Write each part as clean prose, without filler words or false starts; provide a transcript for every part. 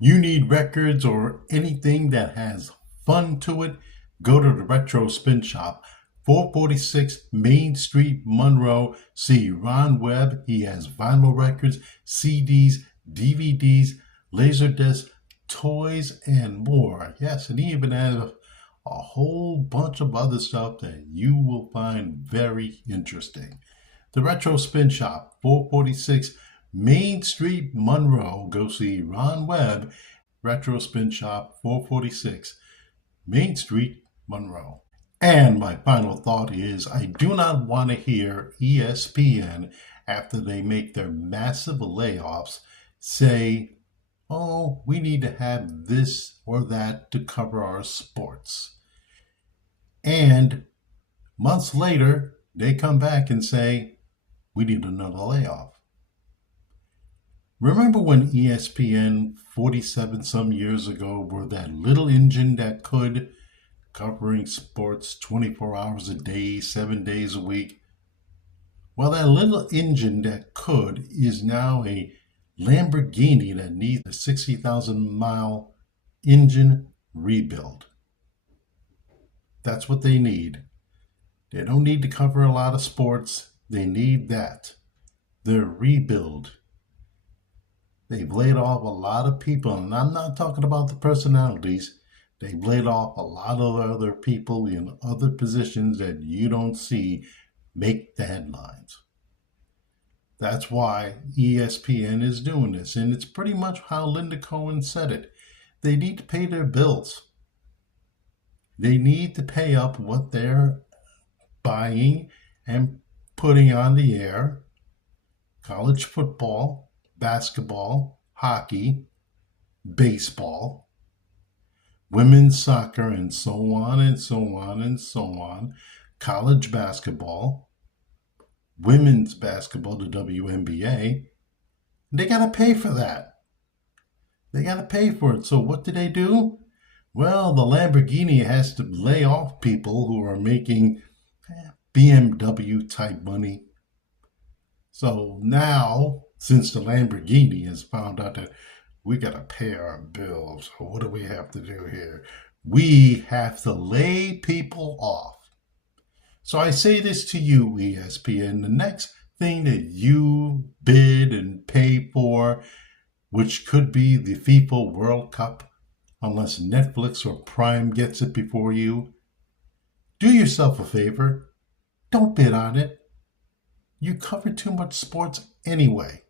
You need records or anything that has fun to it? Go to the Retro Spin Shop, 446 Main Street, Monroe. See Ron Webb. He has vinyl records, CDs, DVDs, Laserdisc, toys, and more. Yes, and he even has a whole bunch of other stuff that you will find very interesting. The Retro Spin Shop, 446 Main Street, Monroe. Go see Ron Webb. Retro Spin Shop, 446 Main Street, Monroe. And my final thought is I do not want to hear ESPN, after they make their massive layoffs, say, oh, we need to have this or that to cover our sports. And months later, they come back and say, we need another layoff. Remember when ESPN 47 some years ago were that little engine that could, covering sports 24 hours a day, 7 days a week? Well, that little engine that could is now a Lamborghini that needs a 60,000 mile engine rebuild. That's what they need. They don't need to cover a lot of sports. They need that. Their rebuild. They've laid off a lot of people, and I'm not talking about the personalities. They've laid off a lot of other people in other positions that you don't see make the headlines. That's why ESPN is doing this, and it's pretty much how Linda Cohen said it. They need to pay their bills. They need to pay up what they're buying and putting on the air. College football, basketball, hockey, baseball, women's soccer, and so on and so on and so on, college basketball, women's basketball, the WNBA. They got to pay for that. They got to pay for it. So what do? Well, the Lamborghini has to lay off people who are making BMW type money. So now, since the Lamborghini has found out that we got to pay our bills, what do we have to do here? We have to lay people off. So I say this to you, ESPN, the next thing that you bid and pay for, which could be the FIFA World Cup, unless Netflix or Prime gets it before you, do yourself a favor. Don't bid on it. You cover too much sports anyway.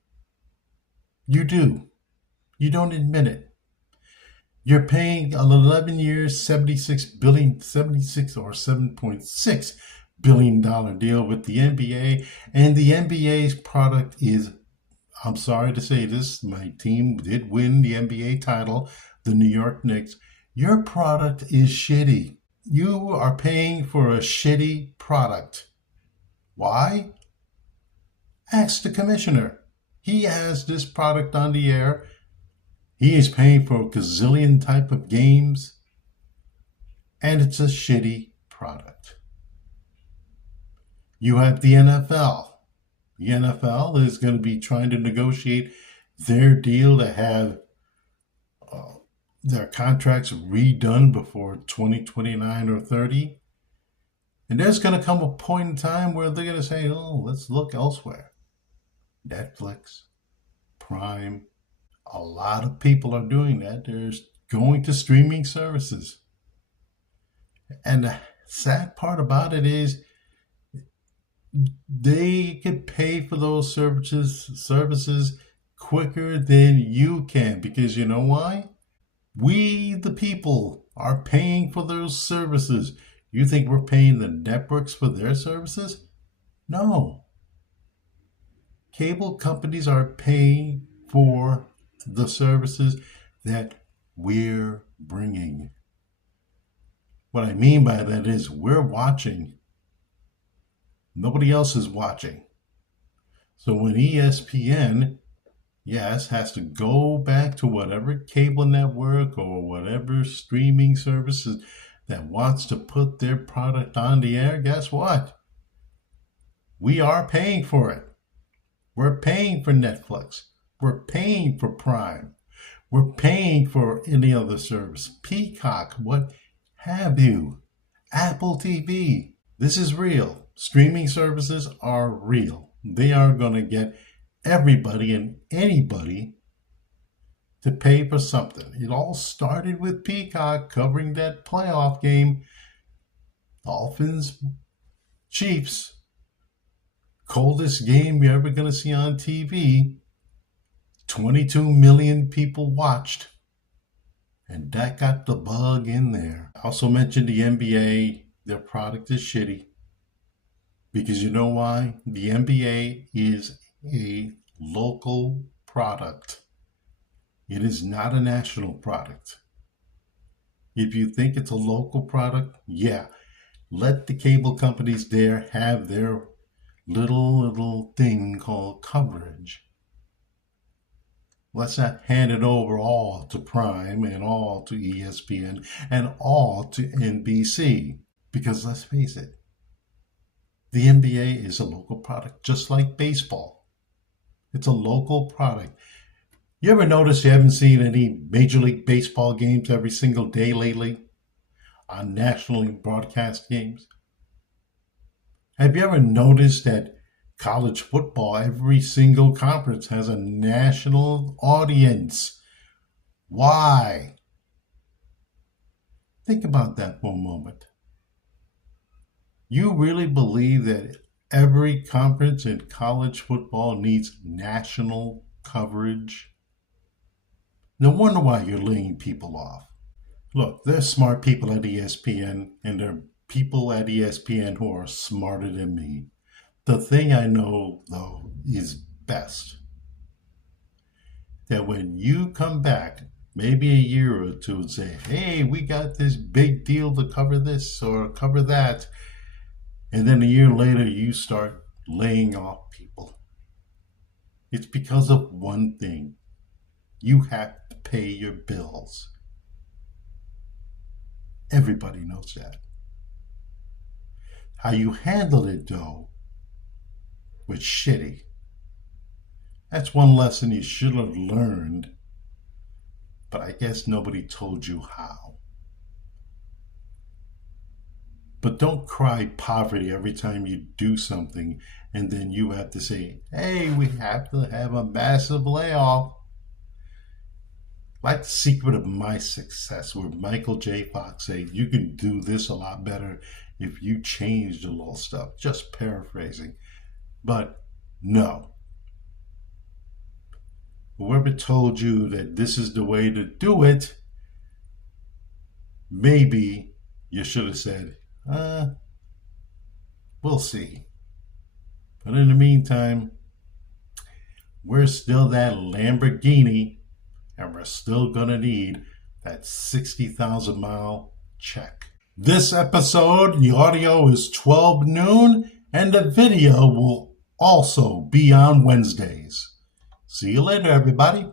You do. You don't admit it. You're paying an 11 years, 76 or $7.6 billion deal with the NBA, and the NBA's product is, I'm sorry to say this, my team did win the NBA title, the New York Knicks. Your product is shitty. You are paying for a shitty product. Why? Ask the commissioner. He has this product on the air. He is paying for a gazillion type of games, and it's a shitty product. You have the NFL. The NFL is going to be trying to negotiate their deal to have their contracts redone before 2029 or 30. And there's going to come a point in time where they're going to say, oh, let's look elsewhere. Netflix, Prime, a lot of people are doing that. They're going to streaming services. And the sad part about it is they can pay for those services quicker than you can, because you know why? We, the people, are paying for those services. You think we're paying the networks for their services? No. Cable companies are paying for the services that we're bringing. What I mean by that is we're watching. Nobody else is watching. So when ESPN, yes, has to go back to whatever cable network or whatever streaming services that wants to put their product on the air, guess what? We are paying for it. We're paying for Netflix. We're paying for Prime. We're paying for any other service. Peacock, what have you. Apple TV. This is real. Streaming services are real. They are going to get everybody and anybody to pay for something. It all started with Peacock covering that playoff game. Dolphins, Chiefs. Coldest game you're ever going to see on TV. 22 million people watched. And that got the bug in there. I also mentioned the NBA. Their product is shitty. Because you know why? The NBA is a local product. It is not a national product. If you think it's a local product, yeah, let the cable companies there have their little thing called coverage. Let's not hand it over all to Prime and all to ESPN and all to NBC. Because let's face it, the NBA is a local product, just like baseball. It's a local product. You ever notice you haven't seen any Major League Baseball games every single day lately on nationally broadcast games? Have you ever noticed that college football, every single conference has a national audience? Why? Think about that for a moment. You really believe that every conference in college football needs national coverage? No wonder why you're laying people off. Look, there's smart people at ESPN, and there are people at ESPN who are smarter than me. The thing I know, though, is best that when you come back, maybe a year or two, and say, hey, we got this big deal to cover this or cover that, and then a year later you start laying off people. It's because of one thing. You have to pay your bills. Everybody knows that. How you handle it, though, was shitty. That's one lesson you should have learned, but I guess nobody told you how. But don't cry poverty every time you do something and then you have to say, hey, we have to have a massive layoff. Like The Secret of My Success, where Michael J. Fox said, you can do this a lot better if you changed a little stuff. Just paraphrasing. But no. Whoever told you that this is the way to do it, maybe you should have said, we'll see. But in the meantime, we're still that Lamborghini, and we're still gonna need that 60,000 mile check. This episode, the audio is 12 noon, and the video will also be on Wednesdays. See you later, everybody.